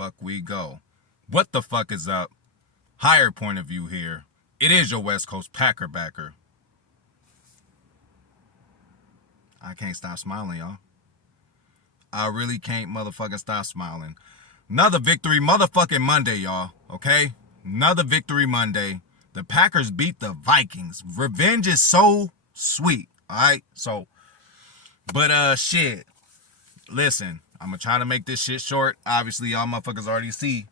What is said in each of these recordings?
fuck we go. What the fuck is up? Higher point of view here. It is your West Coast Packer backer. I can't stop smiling, y'all. I really can't motherfucking stop smiling. Another victory motherfucking Monday, y'all. Okay? Another victory Monday. The Packers beat the Vikings. Revenge is so sweet. Alright? So, but shit. Listen, I'm gonna try to make this shit short. Obviously, y'all motherfuckers already see,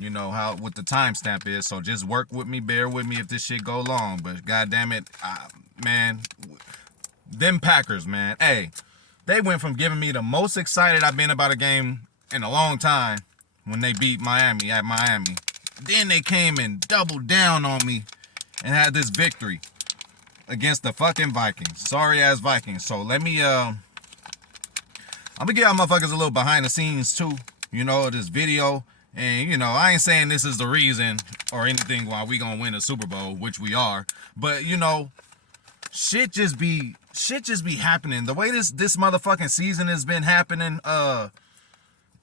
you know, how what the timestamp is. So just work with me, bear with me if this shit go long. But goddamn it, man, them Packers, man. Hey, they went from giving me the most excited I've been about a game in a long time when they beat Miami at Miami. Then they came and doubled down on me and had this victory against the fucking Vikings. Sorry ass Vikings. So let me I'm gonna give y'all motherfuckers a little behind the scenes too, you know, of this video. And you know, I ain't saying this is the reason or anything why we gonna win a Super Bowl, which we are. But you know, shit just be happening. The way this motherfucking season has been happening,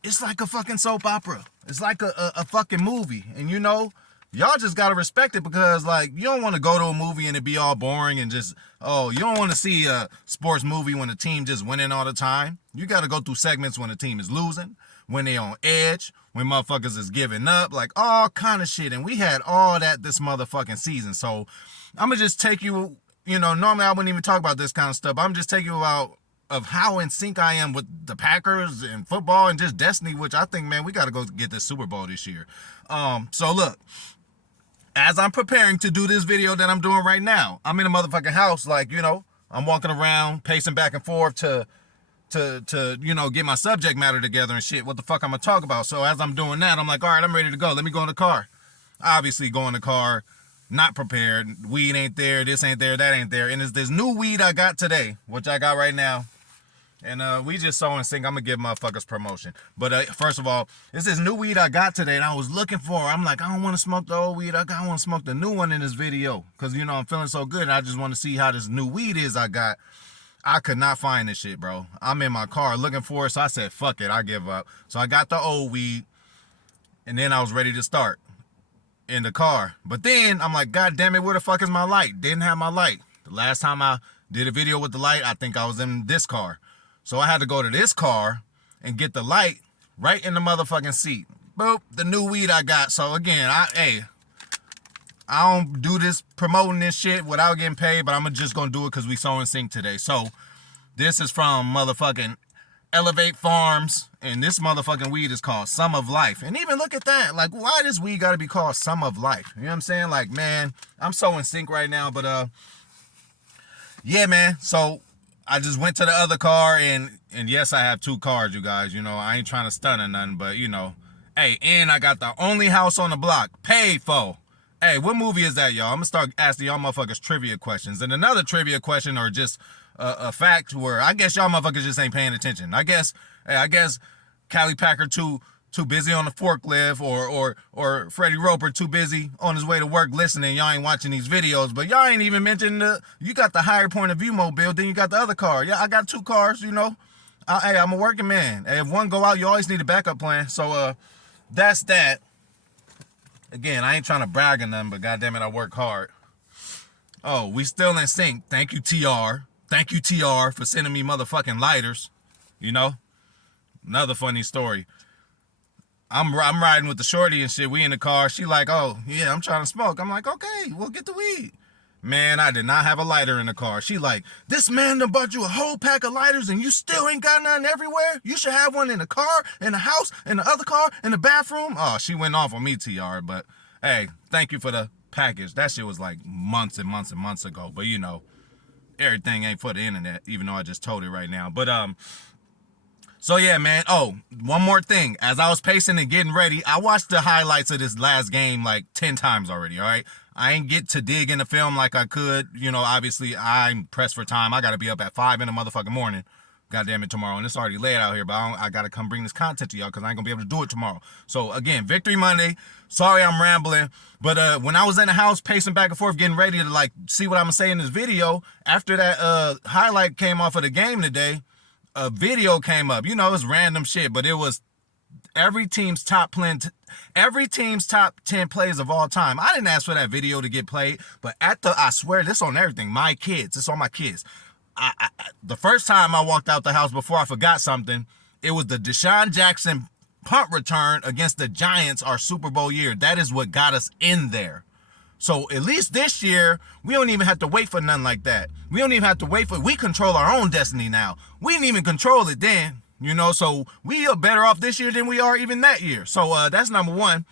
it's like a fucking soap opera. It's like a fucking movie. And you know, y'all just gotta respect it because like you don't want to go to a movie and it be all boring and just, oh, you don't want to see a sports movie when the team just winning all the time. You gotta go through segments when the team is losing, when they on edge, when motherfuckers is giving up, like all kind of shit. And we had all that this motherfucking season. So I'm gonna just take you, you know, normally I wouldn't even talk about this kind of stuff, but I'm just taking you about of how in sync I am with the Packers and football and just destiny, which I think, man, we got to go get this Super Bowl this year. So look, as I'm preparing to do this video that I'm doing right now, I'm in a motherfucking house, like, you know, I'm walking around, pacing back and forth to you know, get my subject matter together and shit, what the fuck I'm gonna talk about. So as I'm doing that, I'm like, all right, I'm ready to go. Let me go in the car. Obviously go in the car, not prepared. Weed ain't there, this ain't there, that ain't there. And it's this new weed I got today, which I got right now. And we just so in sync. I'm gonna give motherfuckers promotion. But first of all, it's this new weed I got today and I was looking for. I'm like, I don't want to smoke the old weed. I want to smoke the new one in this video. Cause you know, I'm feeling so good and I just want to see how this new weed is I got. I could not find this shit, bro. I'm in my car looking for it. So I said, fuck it, I give up. So I got the old weed and then I was ready to start in the car. But then I'm like, God damn it, where the fuck is my light? Didn't have my light. The last time I did a video with the light, I think I was in this car. So I had to go to this car and get the light right in the motherfucking seat. Boop, the new weed I got. So again, I don't do this promoting this shit without getting paid, but I'm just gonna do it because we so in sync today. So this is from motherfucking Elevate Farms, and this motherfucking weed is called Sum of Life. And even look at that, like, why does weed gotta be called Sum of Life? You know what I'm saying? Like, man, I'm so in sync right now. But yeah, man. So I just went to the other car, and yes, I have two cars, you guys. You know, I ain't trying to stun or nothing, but you know, hey, and I got the only house on the block paid for. Hey, what movie is that, y'all? I'm gonna start asking y'all motherfuckers trivia questions. And another trivia question, or just a fact where I guess y'all motherfuckers just ain't paying attention. I guess Callie Packer too busy on the forklift, or Freddie Roper too busy on his way to work listening. Y'all ain't watching these videos, but y'all ain't even mentioned you got the Higher Point of View mobile, then you got the other car. Yeah, I got two cars, you know. Hey, I'm a working man. Hey, if one go out, you always need a backup plan. So that's that. Again, I ain't trying to brag on them, but goddamn it, I work hard. Oh, we still in sync. Thank you, TR. Thank you, TR, for sending me motherfucking lighters. You know? Another funny story. I'm riding with the shorty and shit. We in the car. She like, oh, yeah, I'm trying to smoke. I'm like, okay, we'll get the weed. Man, I did not have a lighter in the car. She like, this man done bought you a whole pack of lighters and you still ain't got none everywhere? You should have one in the car, in the house, in the other car, in the bathroom. Oh, she went off on me, TR. But, hey, thank you for the package. That shit was like months and months and months ago. But, you know, everything ain't for the internet, even though I just told it right now. But, so yeah, man. Oh, one more thing. As I was pacing and getting ready, I watched the highlights of this last game like 10 times already, all right? I ain't get to dig in the film like I could. You know, obviously, I'm pressed for time. I got to be up at 5 in the motherfucking morning. Goddamn it, tomorrow. And it's already late out here, but I got to come bring this content to y'all because I ain't going to be able to do it tomorrow. So, again, Victory Monday. Sorry I'm rambling. But when I was in the house pacing back and forth, getting ready to, like, see what I'm going to say in this video, after that highlight came off of the game today, a video came up. You know, it's random shit, but it was every team's top 10 plays of all time. I didn't ask for that video to get played, but I swear this on everything. My kids, it's on my kids. The first time I walked out the house before I forgot something, it was the Deshaun Jackson punt return against the Giants our Super Bowl year. That is what got us in there. So at least this year, we don't even have to wait for nothing like that. We don't even have to wait for, we control our own destiny now. We didn't even control it then, so we are better off this year than we are even that year. So that's number one.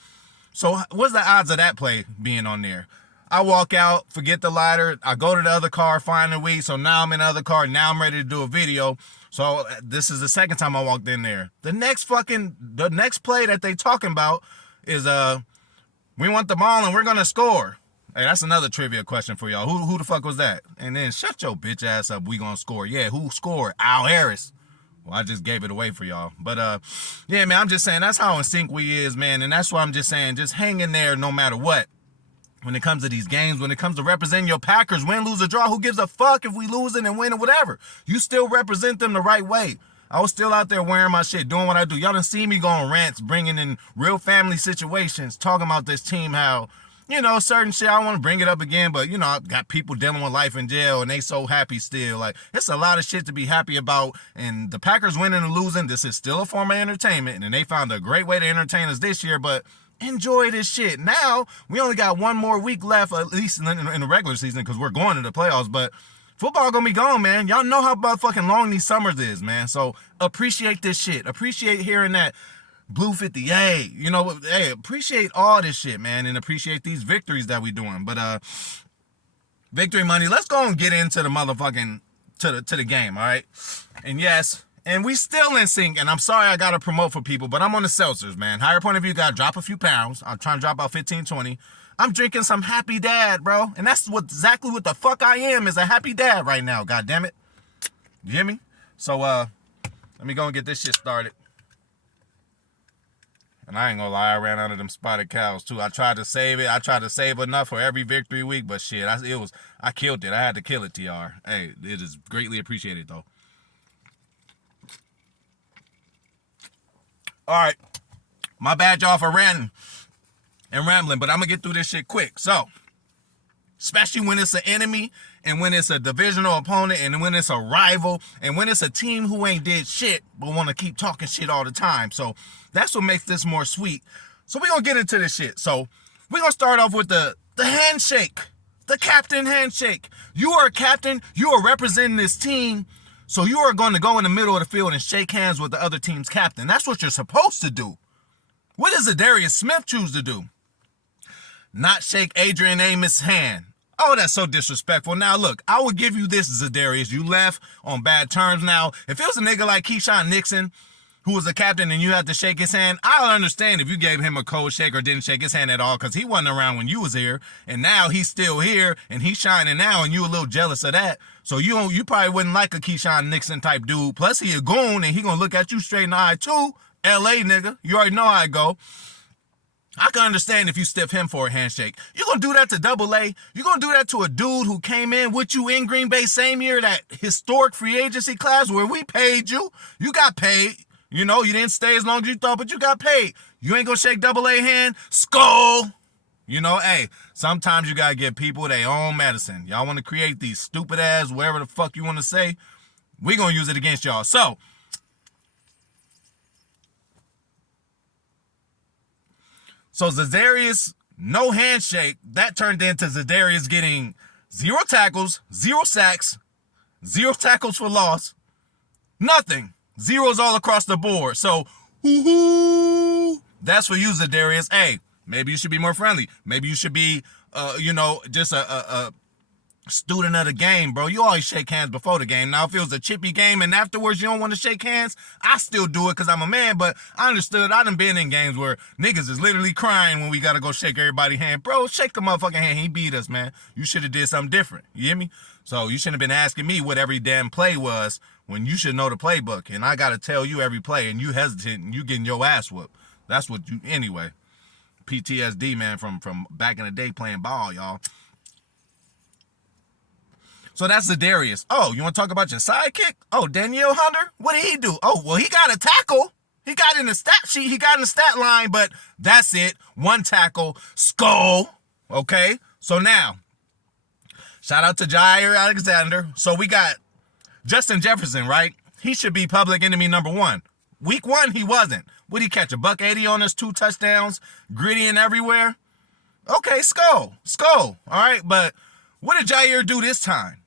So what's the odds of that play being on there? I walk out, forget the lighter. I go to the other car, find the weed. So now I'm in the other car. Now I'm ready to do a video. So this is the second time I walked in there. The next play that they talking about is, we want the ball and we're going to score. Hey, that's another trivia question for y'all. Who the fuck was that? And then shut your bitch ass up. We going to score. Yeah, who scored? Al Harris. Well, I just gave it away for y'all. But, yeah, man, I'm just saying that's how in sync we is, man. And that's why I'm just saying just hang in there no matter what. When it comes to these games, when it comes to representing your Packers, win, lose, or draw, who gives a fuck if we losing and win or whatever? You still represent them the right way. I was still out there wearing my shit, doing what I do. Y'all done see me go on rants, bringing in real family situations, talking about this team, how, certain shit. I don't want to bring it up again, but, I got people dealing with life in jail, and they so happy still. Like, it's a lot of shit to be happy about, and the Packers winning and losing, this is still a form of entertainment, and they found a great way to entertain us this year, but enjoy this shit. Now, we only got one more week left, at least in the regular season, because we're going to the playoffs, but football gonna be gone, man. Y'all know how fucking long these summers is, man. So appreciate this shit. Appreciate hearing that Blue 58. Hey, appreciate all this shit, man, and appreciate these victories that we doing. But victory money. Let's go and get into the motherfucking to the game, all right? And yes, and we still in sync. And I'm sorry I gotta promote for people, but I'm on the seltzers, man. Higher Point of View gotta drop a few pounds. I'm trying to drop about 15, 20. I'm drinking some Happy Dad, bro. And that's exactly what the fuck I am, is a happy dad right now, god damn it. You hear me? So, let me go and get this shit started. And I ain't gonna lie, I ran out of them spotted cows, too. I tried to save it. I tried to save enough for every victory week, but shit, I killed it. I had to kill it, TR. Hey, it is greatly appreciated, though. All right. My bad, y'all, for ranting and rambling, but I'm gonna get through this shit quick. So, especially when it's an enemy, and when it's a divisional opponent, and when it's a rival, and when it's a team who ain't did shit but want to keep talking shit all the time. So that's what makes this more sweet. So we're gonna get into this shit. So we're gonna start off with the handshake, the captain handshake. You are a captain, you are representing this team, so you are going to go in the middle of the field and shake hands with the other team's captain. That's what you're supposed to do. What does Zadarius Smith choose to do? Not shake Adrian Amos' hand. Oh, that's so disrespectful. Now, look, I would give you this, Zadarius. You left on bad terms. Now, if it was a nigga like Keyshawn Nixon, who was the captain, and you had to shake his hand, I'll understand if you gave him a cold shake or didn't shake his hand at all, because he wasn't around when you was here, and now he's still here, and he's shining now, and you a little jealous of that. So you probably wouldn't like a Keyshawn Nixon type dude. Plus, he a goon, and he gonna look at you straight in the eye, too. L.A. nigga. You already know how I go. I can understand if you stiff him for a handshake. You're going to do that to Double A. You're going to do that to a dude who came in with you in Green Bay same year, that historic free agency class where we paid you. You got paid. You didn't stay as long as you thought, but you got paid. You ain't going to shake Double A hand? Skull. Hey, sometimes you got to give people their own medicine. Y'all want to create these stupid ass, whatever the fuck you want to say, we going to use it against y'all. So Zadarius, no handshake. That turned into Zadarius getting 0 tackles, 0 sacks, 0 tackles for loss, nothing. Zeros all across the board. So, that's for you, Zadarius. Hey, maybe you should be more friendly. Maybe you should be, just a student of the game, bro. You always shake hands before the game. Now, if it was a chippy game and afterwards you don't want to shake hands, I still do it because I'm a man, but I understood. I done been in games where niggas is literally crying when we got to go shake everybody's hand. Bro, shake the motherfucking hand. He beat us, man. You should have did something different. You hear me? So you shouldn't have been asking me what every damn play was when you should know the playbook. And I got to tell you every play, and you hesitant, and you getting your ass whooped. That's what you, anyway. PTSD, man, from back in the day playing ball, y'all. So that's Zadarius. Oh, you want to talk about your sidekick? Oh, Danielle Hunter? What did he do? Oh, well, he got a tackle. He got in the stat sheet. He got in the stat line, but that's it. 1 tackle. Skull. Okay? So now, shout out to Jair Alexander. So we got Justin Jefferson, right? He should be public enemy number 1. Week 1, he wasn't. Would he catch a $180 on us, 2 touchdowns, gritty and everywhere? Okay, skull. All right, but what did Jair do this time?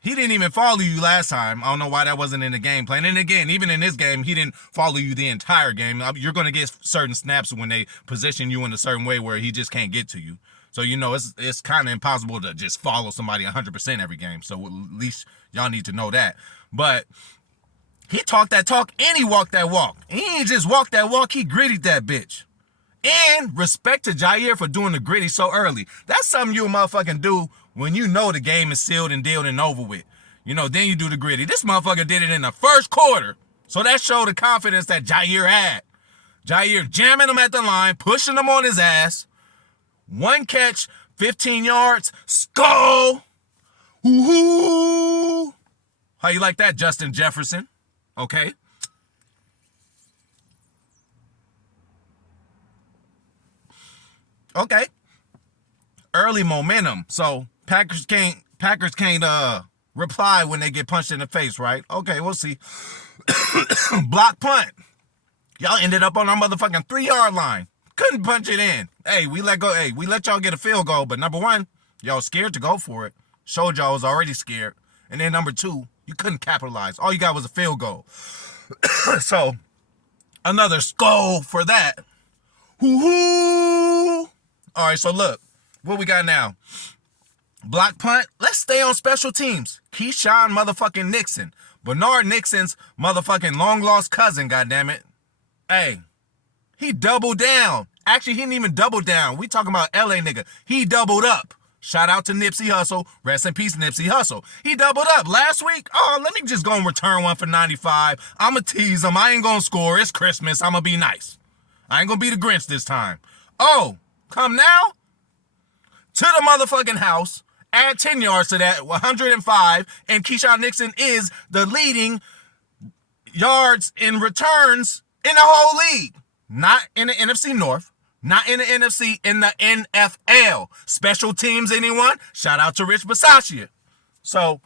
He didn't even follow you last time. I don't know why that wasn't in the game plan. And again, even in this game, he didn't follow you the entire game. You're going to get certain snaps when they position you in a certain way where he just can't get to you. So, it's kind of impossible to just follow somebody 100% every game. So at least y'all need to know that. But he talked that talk and he walked that walk. And he ain't just walked that walk, he grittied that bitch. And respect to Jair for doing the gritty so early. That's something you motherfucking do when you know the game is sealed and dealed and over with. Then you do the gritty. This motherfucker did it in the first quarter. So that showed the confidence that Jair had. Jair jamming him at the line, pushing him on his ass. 1 catch, 15 yards, skull. Woo-hoo. How you like that, Justin Jefferson? Okay. Okay. Early momentum. So Packers can't reply when they get punched in the face, right? Okay, we'll see. Block punt. Y'all ended up on our motherfucking 3-yard line. Couldn't punch it in. Hey, we let y'all get a field goal, but number 1, y'all scared to go for it. Showed y'all was already scared. And then number 2, you couldn't capitalize. All you got was a field goal. So, another skull for that. Hoo-hoo! All right, so look. What we got now? Block punt. Let's stay on special teams. Keyshawn motherfucking Nixon. Bernard Nixon's motherfucking long-lost cousin, goddammit. Hey, he doubled down. Actually, he didn't even double down. We talking about LA nigga. He doubled up. Shout out to Nipsey Hussle. Rest in peace, Nipsey Hussle. He doubled up last week. Oh, let me just go and return one for 95. I'ma tease him. I ain't gonna score. It's Christmas. I'ma be nice. I ain't gonna be the Grinch this time. Oh, come now to the motherfucking house. Add 10 yards to that, 105. And Keyshawn Nixon is the leading yards in returns in the whole league. Not in the NFC North. Not in the NFC, in the NFL. Special teams, anyone? Shout out to Rich Bisaccia. So,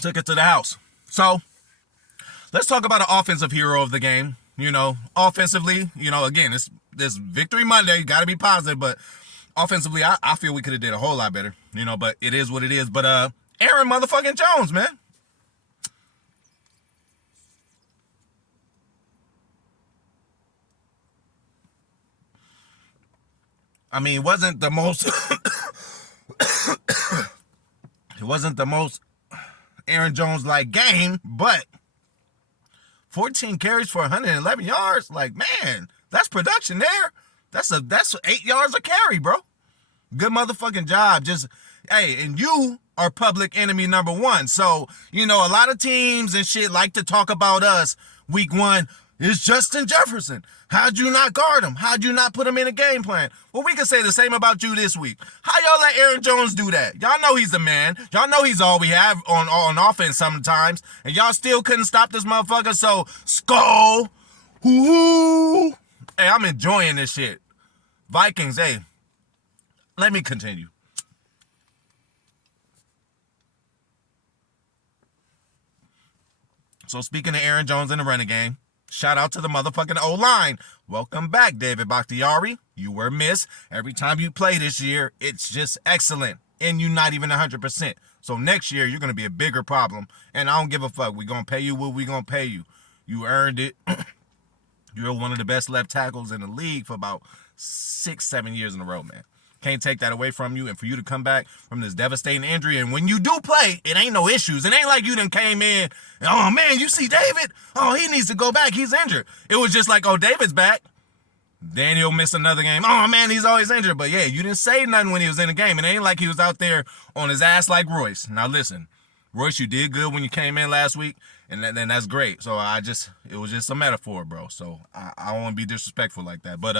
took it to the house. So, let's talk about the offensive hero of the game. Offensively, again, this Victory Monday, got to be positive, but offensively, I feel we could have did a whole lot better, but it is what it is. But Aaron motherfucking Jones, man. I mean, it wasn't the most Aaron Jones-like game, but 14 carries for 111 yards. Like, man, that's production there. That's 8 yards a carry, bro. Good motherfucking job. Just, hey, and you are public enemy number 1. So, a lot of teams and shit like to talk about us week 1. It's Justin Jefferson. How'd you not guard him? How'd you not put him in a game plan? Well, we can say the same about you this week. How y'all let Aaron Jones do that? Y'all know he's the man. Y'all know he's all we have on offense sometimes. And y'all still couldn't stop this motherfucker. So, skull. Hoo-hoo. Hey, I'm enjoying this shit. Vikings, hey. Let me continue. So, speaking of Aaron Jones in the running game, shout out to the motherfucking O-line. Welcome back, David Bakhtiari. You were missed. Every time you play this year, it's just excellent. And you're not even 100%. So next year, you're going to be a bigger problem. And I don't give a fuck. We're going to pay you what we're going to pay you. You earned it. You're one of the best left tackles in the league for about 6-7 years in a row, man. Can't take that away from you. And for you to come back from this devastating injury, and when you do play, it ain't no issues. It ain't like you done came in, oh man, you see David? Oh, he needs to go back. He's injured. It was just like, oh, David's back. Then he'll miss another game. Oh man, he's always injured. But yeah, you didn't say nothing when he was in the game. It ain't like he was out there on his ass like Royce. Now listen, Royce, you did good when you came in last week, and then that's great. So it was just a metaphor, bro. So I don't want to be disrespectful like that. But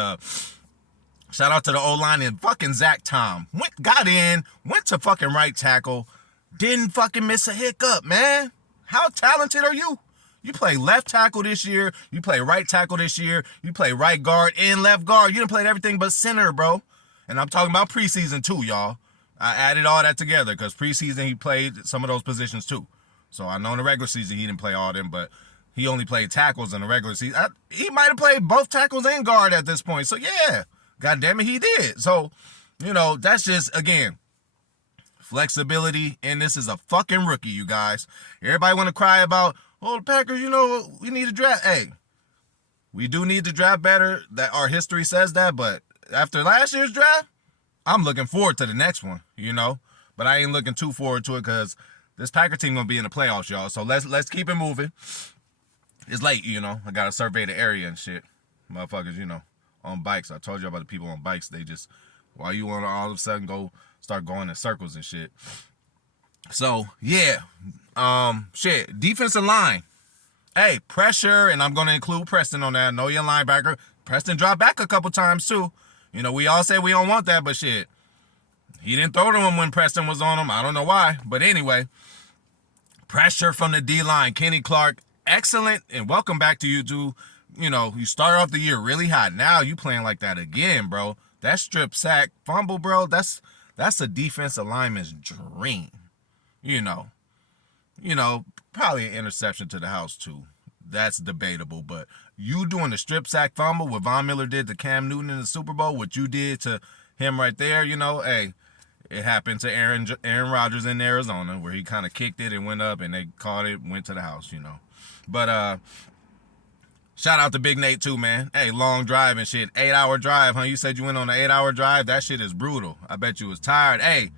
shout out to the O-line and fucking Zach Tom. Got in, went to fucking right tackle, Didn't fucking miss a hiccup, man. How talented are you? You play left tackle this year. You play right tackle this year. You play right guard and left guard. You done played everything but center, bro. And I'm talking about preseason too, y'all. I added all that together because preseason he played some of those positions too. So I know in the regular season he didn't play all them, but he only played tackles in the regular season. He might have played both tackles and guard at this point. So yeah, God damn it, he did. So, that's just, again, flexibility, and this is a fucking rookie, you guys. Everybody want to cry about, the Packers, we need to draft. Hey, we do need to draft better. That our history says that, but after last year's draft, I'm looking forward to the next one, But I ain't looking too forward to it because this Packer team gonna be in the playoffs, y'all. So let's keep it moving. It's late, I gotta survey the area and shit. Motherfuckers, on bikes. I told you about the people on bikes. They just, why you want to all of a sudden start going in circles and shit. So yeah, defensive line. Hey, pressure, and I'm gonna include Preston on that. I know you're a linebacker. Preston dropped back a couple times too. We all say we don't want that, but shit, he didn't throw to him when Preston was on him. I don't know why, but anyway, pressure from the D-line. Kenny Clark, excellent, and welcome back to you two. You start off the year really hot. Now you playing like that again, bro. That strip sack fumble, bro, that's a defensive lineman's dream. Probably an interception to the house too. That's debatable, but you doing the strip sack fumble, what Von Miller did to Cam Newton in the Super Bowl, what you did to him right there, hey, it happened to Aaron Rodgers in Arizona where he kind of kicked it and went up and they caught it, went to the house, But shout out to Big Nate too, man. Hey, long drive and shit. 8-hour drive, huh? You said you went on an 8-hour drive? That shit is brutal. I bet you was tired. Hey,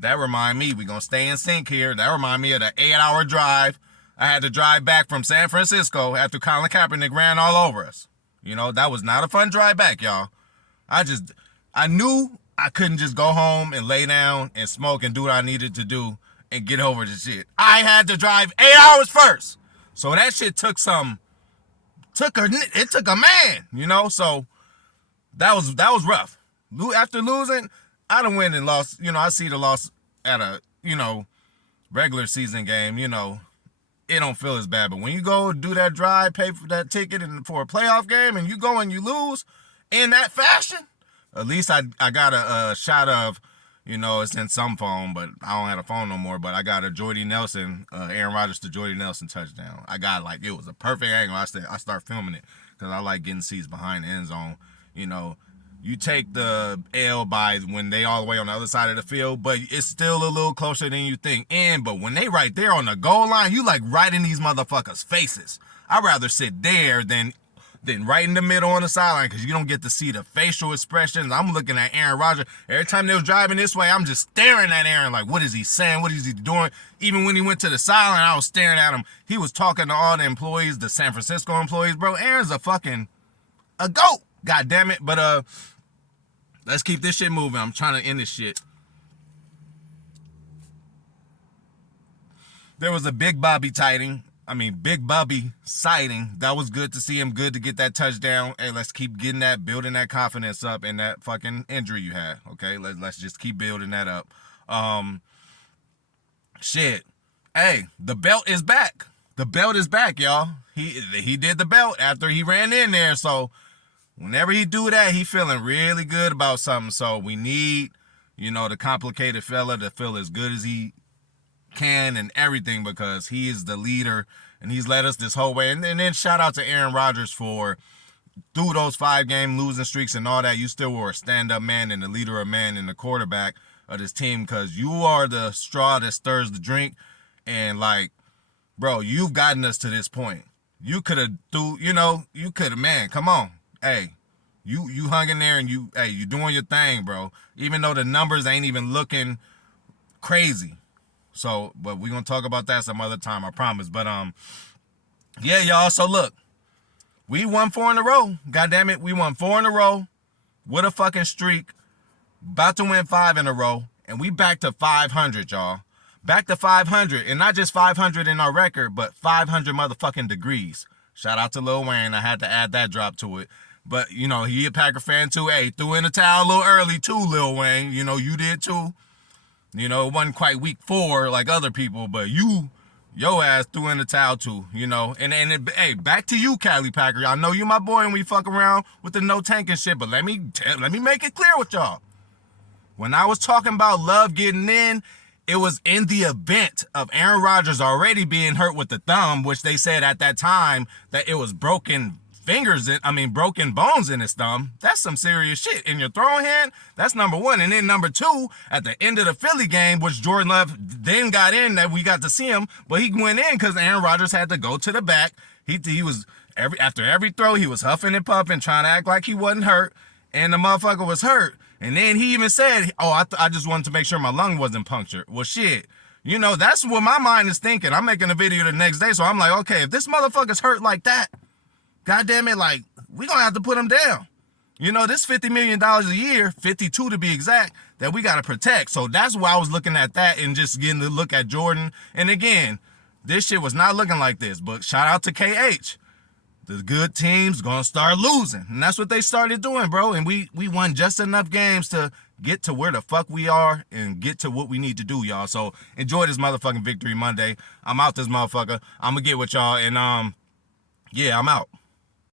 that remind me, we gonna stay in sync here. That remind me of the 8-hour drive I had to drive back from San Francisco after Colin Kaepernick ran all over us. That was not a fun drive back, y'all. I knew I couldn't just go home and lay down and smoke and do what I needed to do and get over the shit. I had to drive 8 hours first. So that shit took a man, so that was rough. After losing, I done win and lost, I see the loss at a, regular season game, it don't feel as bad. But when you go do that drive, pay for that ticket and for a playoff game, and you go and you lose in that fashion, at least I got a shot of, it's in some phone, but I don't have a phone no more, but I got a Jordy Nelson, Aaron Rodgers to Jordy Nelson touchdown. I got it was a perfect angle. I start filming it because I like getting seats behind the end zone. You take the L by when they all the way on the other side of the field, but it's still a little closer than you think. But when they right there on the goal line, you like right in these motherfuckers' faces. I'd rather sit there than right in the middle on the sideline because you don't get to see the facial expressions. I'm looking at Aaron Rodgers. Every time they was driving this way, I'm just staring at Aaron like, what is he saying? What is he doing? Even when he went to the sideline, I was staring at him. He was talking to all the employees, the San Francisco employees. Bro, Aaron's a goat. God damn it. But let's keep this shit moving. I'm trying to end this shit. There was a Big Bobby sighting. That was good to see him. Good to get that touchdown. Hey, let's keep getting that, building that confidence up in that fucking injury you had. Okay, let's just keep building that up. Shit. Hey, the belt is back. The belt is back, y'all. He did the belt after he ran in there. So whenever he do that, he feeling really good about something. So we need, the complicated fella to feel as good as he can and everything because he is the leader and he's led us this whole way. And then shout out to Aaron Rodgers for through those 5-game losing streaks and all that, you still were a stand-up man and the leader of man and the quarterback of this team because you are the straw that stirs the drink. And bro, you've gotten us to this point. You could have, man, come on. Hey, you hung in there and you doing your thing, bro. Even though the numbers ain't even looking crazy. So, but we're going to talk about that some other time, I promise. But, yeah, y'all. So, look, we won 4 in a row. God damn it. We won 4 in a row with a fucking streak. About to win 5 in a row. And we back to 500, y'all. Back to 500. And not just 500 in our record, but 500 motherfucking degrees. Shout out to Lil Wayne. I had to add that drop to it. But, he a Packer fan too. Hey, threw in the towel a little early too, Lil Wayne. You did too. You know, it wasn't quite week 4 like other people, but your ass threw in the towel too, you know. Hey, back to you, Cali Packer. I know you my boy and we fuck around with the no tank and shit, but let me make it clear with y'all. When I was talking about Love getting in, it was in the event of Aaron Rodgers already being hurt with the thumb, which they said at that time that it was broken bones in his thumb. That's some serious shit. In your throwing hand, that's number one. And then number 2, at the end of the Philly game, which Jordan Love then got in, that we got to see him, but he went in because Aaron Rodgers had to go to the back. He was, after every throw, he was huffing and puffing, trying to act like he wasn't hurt, and the motherfucker was hurt. And then he even said, I just wanted to make sure my lung wasn't punctured. Well, shit. You know, that's what my mind is thinking. I'm making a video the next day, so I'm like, okay, if this motherfucker's hurt like that, God damn it, like, we gonna have to put him down. You know, this $50 million a year, 52 to be exact, that we gotta protect. So that's why I was looking at that and just getting to look at Jordan. And again, this shit was not looking like this, but shout out to KH. The good teams gonna start losing. And that's what they started doing, bro. And we won just enough games to get to where the fuck we are and get to what we need to do, y'all. So enjoy this motherfucking Victory Monday. I'm out this motherfucker. I'm gonna get with y'all and yeah, I'm out.